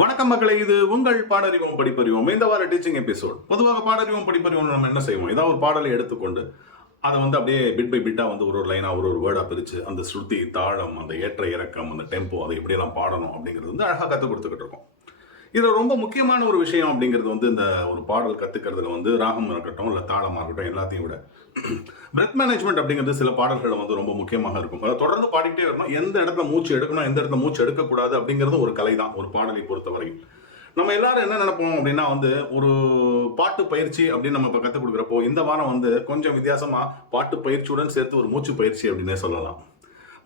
வணக்கம் மக்களே, இது உங்கள் பாடறிவோம் படிப்பறிவோம். இந்த வார டீச்சிங் எபிசோட். பொதுவாக பாடறிவோம் படிப்பறிவோம் நம்ம என்ன செய்வோம், ஏதாவது ஒரு பாடலை எடுத்துக்கொண்டு அதை வந்து அப்படியே பிட் பை பிட்டா வந்து ஒரு லைனா ஒரு வேர்டா பிரிச்சு அந்த ஸ்ருதி, தாளம், அந்த ஏற்ற இறக்கம், அந்த டெம்போ, அதை எப்படியெல்லாம் பாடணும் அப்படிங்கிறது வந்து அழகா கற்றுக் கொடுத்துக்கிட்டு இருக்கோம். இதுல ரொம்ப முக்கியமான ஒரு விஷயம் அப்படிங்கிறது வந்து இந்த ஒரு பாடல் கத்துக்கிறதுல வந்து ராகம் இருக்கட்டும் இல்ல தாளமா இருக்கட்டும், எல்லாத்தையும் விட பிரெத் மேனேஜ்மெண்ட் அப்படிங்கிறது சில பாடல்கள் வந்து ரொம்ப முக்கியமாக இருக்கும். அதை தொடர்ந்து பாடிக்கிட்டே வரணும். எந்த இடத்துல மூச்சு எடுக்கணும், எந்த இடத்துல மூச்சு எடுக்கக்கூடாது அப்படிங்கிறது ஒரு கலை தான் ஒரு பாடலை பொறுத்தவரை. நம்ம எல்லாரும் என்ன நினைப்போம் அப்படின்னா வந்து ஒரு பாட்டு பயிற்சி அப்படின்னு நம்ம இப்போ கற்றுக் கொடுக்குறப்போ இந்த வாரம் வந்து கொஞ்சம் வித்தியாசமா பாட்டு பயிற்சியுடன் சேர்த்து ஒரு மூச்சு பயிற்சி அப்படின்னே சொல்லலாம்.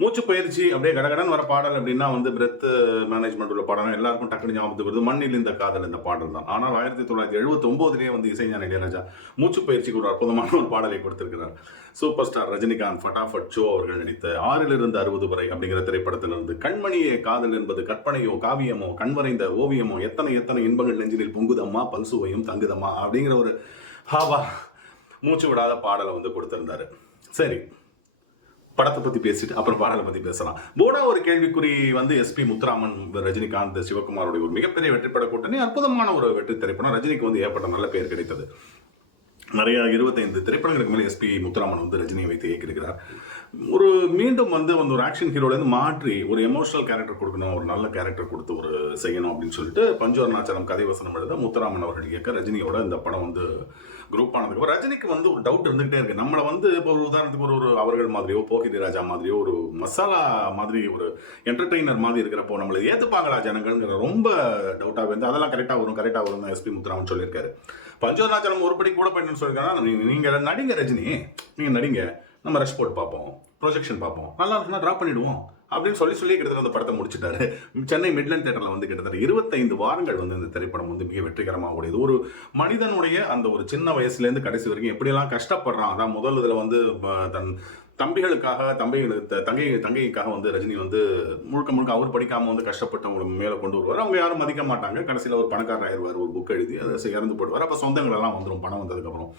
மூச்சு பயிற்சி அப்படியே கடகடன் வர பாடல் அப்படின்னா வந்து பிரெத் மேனேஜ்மெண்ட் உள்ள பாடல் எல்லாருக்கும் டக்குனு ஞாபகத்துக்கு வருது. மண்ணில் இந்த காதல் இந்த பாடல் தான். ஆனால் 1979 வந்து இசைஞானி இளையராஜா மூச்சு பயிற்சிக்கு ஒரு அற்புதமான ஒரு பாடலை கொடுத்திருக்கிறார். Super star Rajinikanth, Fatafat show அவர்கள் நடித்த 6லிருந்து 60 வரை அப்படிங்கிற திரைப்படத்திலிருந்து கண்மணியே காதல் என்பது கற்பனையோ காவியமோ கண்வரைந்த ஓவியமோ எத்தனை எத்தனை இன்பங்கள் நெஞ்சினில் பொங்குதம்மா பல்சுவையும் தங்குதம்மா அப்படிங்கிற ஒரு ஹாவா மூச்சு விடாத பாடலை வந்து கொடுத்திருந்தாரு. சரி, படத்தை பத்தி பேசிட்டு அப்புறம் பாடலை பத்தி பேசலாம். போடா ஒரு கேள்விக்குறி வந்து எஸ்பி முத்துராமன், ரஜினிகாந்த், சிவகுமாரோட ஒரு மிகப்பெரிய வெற்றிப்பட கூட்டணி, அற்புதமான ஒரு வெற்றி திரைப்படம். ரஜினிக்கு வந்து ஏற்பட்ட நல்ல பெயர் கிடைத்தது. நிறைய 25 திரைப்படங்களுக்கு மேலே எஸ்பி முத்துராமன் வந்து ரஜினியை வைத்து இயக்கியிருக்கிறார். ஒரு மீண்டும் வந்து ஒரு ஆக்ஷன் ஹீரோலேருந்து மாற்றி ஒரு எமோஷனல் கேரக்டர் கொடுக்கணும், ஒரு நல்ல கேரக்டர் கொடுத்து ஒரு செய்யணும் அப்படின்னு சொல்லிட்டு பஞ்சு அருணாச்சலம் கதை வசனம் எழுத முத்துராமன் அவர்கள் இயக்க ரஜினியோட இந்த படம் வந்து குரூப் ஆனதுக்கு ரஜினிக்கு வந்து ஒரு டவுட் இருந்துகிட்டே இருக்கு. நம்மளை வந்து இப்போ ஒரு உதாரணத்துக்கு ஒரு அவர்கள் மாதிரியோ போகிரி ராஜா மாதிரியோ ஒரு மசாலா மாதிரி ஒரு என்டர்டெய்னர் மாதிரி இருக்கிறப்போ நம்மளை ஏற்றுப்பாங்களா ஜனங்கள்ங்கிற ரொம்ப டவுட்டாக வந்து அதெல்லாம் கரெக்டாக வரும் தான் எஸ்பி முத்துராமன் சொல்லியிருக்காரு. பஞ்சவர்ணாச்சலம் ஒருபடி கூட பண்ணணும்னு சொல்லியிருக்காங்க. நீங்கள் நடிங்க ரஜினி, நீங்கள் நடிங்க, நம்ம ரஷ் போட்டு பார்ப்போம், ப்ரொஜெக்ஷன் பார்ப்போம், நல்லா இருக்குன்னா ட்ராப் பண்ணிவிடுவோம் அப்படின்னு சொல்லி கிட்டத்தட்ட அந்த படத்தை முடிச்சுட்டாரு. சென்னை மிட்லண்ட் தேட்டரில் வந்து கிட்டத்தட்ட 25 வாரங்கள் வந்து இந்த திரைப்படம் வந்து மிக வெற்றிகரமாக ஓடியது. ஒரு மனிதனுடைய அந்த ஒரு சின்ன வயசுலேருந்து கடைசி வரைக்கும் எப்படியெல்லாம் கஷ்டப்படுறான். அதான் முதல் இதில் வந்து தன் தம்பிகளுக்காக தங்கைக்காக வந்து ரஜினி வந்து முழுக்க அவர் படிக்காமல் வந்து கஷ்டப்பட்டு அவங்க மேலே கொண்டு வருவார். அவங்க யாரும் மதிக்க மாட்டாங்க. கடைசியில் ஒரு பணக்காரர் ஆயிடுவார், ஒரு புக் எழுதி அதை இறந்து போடுவார். அப்போ சொந்தங்கள் எல்லாம் வந்துடும் பணம் வந்ததுக்கப்புறம்.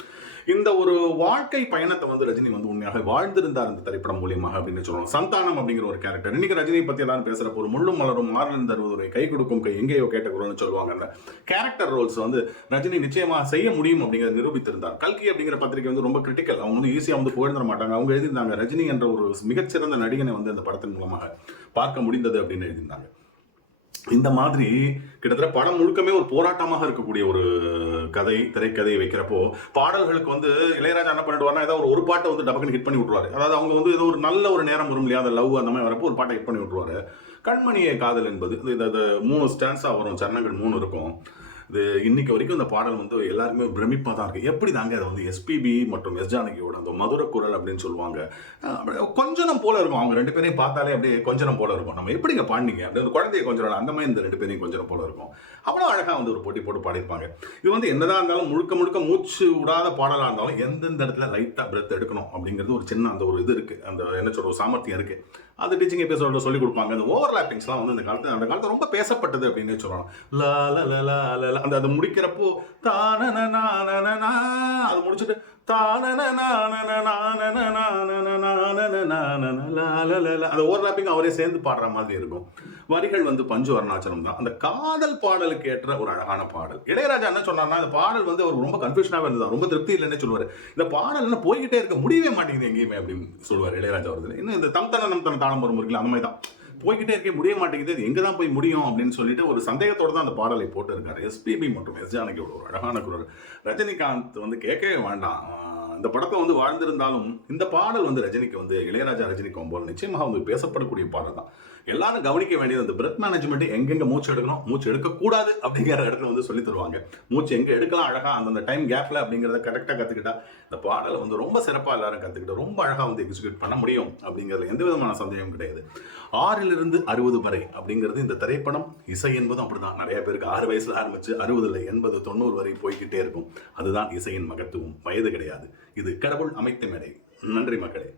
இந்த ஒரு வாழ்க்கை பயணத்தை வந்து ரஜினி வந்து உண்மையாக வாழ்ந்திருந்தார் இந்த திரைப்படம் மூலியமாக அப்படின்னு சொல்லலாம். சந்தானம் அப்படிங்கிற ஒரு கேரக்டர் இன்னைக்கு ரஜினியை பற்றி எல்லாரும் பேசுகிறப்போ ஒரு முள்ளும் மலரும் 6லிருந்து 60 வரை கை கொடுக்கும் கை எங்கேயோ கேட்ட குரல்னு சொல்லுவாங்க. அந்த கேரக்டர் ரோல்ஸ் வந்து ரஜினி நிச்சயமாக செய்ய முடியும் அப்படிங்கிறத நிரூபித்திருந்தார். கல்கி அப்படிங்கிற பத்திரிகை வந்து ரொம்ப கிரிட்டிக்கல். அவங்க வந்து ஈஸியாக வந்து போயிருந்துட மாட்டாங்க. அவங்க எழுதியிருந்தாங்க ரஜினி என்ற ஒரு மிகச்சிறந்த நடிகனை வந்து அந்த படத்தின் மூலமாக பார்க்க முடிந்தது அப்படின்னு எழுதியிருந்தாங்க. இந்த மாதிரி கிட்டத்தட்ட படம் முழுக்கமே ஒரு போராட்டமாக இருக்கக்கூடிய ஒரு திரைக்கதையை வைக்கிறப்போ பாடல்களுக்கு வந்து இளையராஜா என்ன பண்ணிடுவார்னா ஏதாவது ஒரு பாட்டை வந்து டபக்குன்னு ஹிட் பண்ணி விட்டுருவாரு. அதாவது அவங்க வந்து ஏதோ ஒரு நல்ல ஒரு நேரம் வரும் இல்லையா, அந்த லவ் அந்த மாதிரி வரப்போ ஒரு பாட்டை ஹிட் பண்ணி விட்டுருவாரு. கண்மணியே காதல் என்பது இந்த 3 ஸ்டான்ஸா வரும், சரணங்கள் 3 இருக்கும். இது இன்னைக்கு வரைக்கும் இந்த பாடல் வந்து எல்லாருமே பிரமிப்பாக தான் இருக்குது. எப்படி தாங்க அதை வந்து எஸ்பிபி மற்றும் எஸ் ஜானகியோட அந்த மதுர குரல் அப்படின்னு சொல்லுவாங்க, கொஞ்சனம் போல இருக்கும். அவங்க 2 பேரையும் பார்த்தாலே அப்படியே கொஞ்சனம் போல இருக்கும். நம்ம எப்படிங்க பாடினீங்க அப்படின்னு குழந்தைய கொஞ்சம் அந்த மாதிரி இந்த 2 பேரையும் கொஞ்சம் போல இருக்கும். அவ்வளோ அழகாக வந்து ஒரு போட்டி போட்டு பாடியிருப்பாங்க. இது வந்து என்னதான் இருந்தாலும் முழுக்க மூச்சு விடாத பாடலாக இருந்தாலும் எந்தெந்த இடத்துல லைட்டாக பிரெத் எடுக்கணும் அப்படிங்கிறது ஒரு சின்ன அந்த ஒரு இது இருக்குது, அந்த என்ன சொல்ற ஒரு சாமர்த்தியம் இருக்குது. அந்த டீச்சிங் எபிசோட சொல்லிக் கொடுப்பாங்க. அந்த ஓவர்லாப்பிங்ஸ்லாம் வந்து அந்த காலத்தில் ரொம்ப பேசப்பட்டது அப்படின்னு சொல்லலாம். லா ல ல ல ல அந்த அதை முடிக்கிறப்போ அது முடிச்சுட்டு அந்த ஓவர்லாப்பிங் அவரே சேர்ந்து பாடுற மாதிரி இருக்கும். வரிகள் வந்து பஞ்சு அருணாச்சலம் தான். அந்த காதல் பாடலுக்கு ஏற்ற ஒரு அழகான பாடல். இளையராஜா என்ன சொன்னார்னா இந்த பாடல் வந்து அவர் ரொம்ப கன்ஃபியூஷனாகவே இருந்தது, ரொம்ப திருப்தி இல்லைன்னு சொல்லுவார். இந்த பாடல் என்ன போய்கிட்டே இருக்க முடியவே மாட்டேங்குது எங்கேயுமே அப்படின்னு சொல்லுவார் இளையராஜா வருது. இன்னும் இந்த தம் தன தாளம் வரும் இருக்குல்ல, அந்த மாதிரி தான் போய்கிட்டே இருக்க முடிய மாட்டேங்குது, இது எங்கே தான் போய் முடியும் அப்படின்னு சொல்லிட்டு ஒரு சந்தேகத்தோடு தான் அந்த பாடலை போட்டு இருக்காரு. எஸ்பிபி மற்றும் எஸ் ஜானகியோட ஒரு அழகான குரல். ரஜினிகாந்த் வந்து கேட்கவே வேண்டாம். இந்த படத்தை வந்து வாழ்ந்திருந்தாலும் இந்த பாடல் வந்து ரஜினிக்கு வந்து இளையராஜா ரஜினி காம்போல் நிச்சயமாக வந்து பேசப்படக்கூடிய பாடல் தான். எல்லாரும் கவனிக்க வேண்டியது அந்த பிரெத் மேனேஜ்மெண்ட், எங்கெங்க மூச்சு எடுக்கணும், மூச்சு எடுக்கக்கூடாது அப்படிங்கிற இடத்துல வந்து சொல்லி தருவாங்க. மூச்சு எங்கே எடுக்கலாம் அழகா அந்த டைம் கேப்ல அப்படிங்கிறத கரெக்டாக கற்றுக்கிட்டா இந்த பாடலை வந்து ரொம்ப சிறப்பாக எல்லாரும் கற்றுக்கிட்டு ரொம்ப அழகாக வந்து எக்ஸிக்யூட் பண்ண முடியும் அப்படிங்கிறதுல எந்த விதமான சந்தேகம் கிடையாது. 6லிருந்து 60 வரை அப்படிங்கிறது இந்த திரைப்படம். இசை என்பதும் அப்படிதான். நிறைய பேருக்கு 6 வயசுல ஆரம்பிச்சு 60, 80, 90 வரை போய்கிட்டே இருக்கும். அதுதான் இசையின் மகத்துவம். வயது கிடையாது. இது கடவுள் அமைத்த மேடை. நன்றி மக்களே.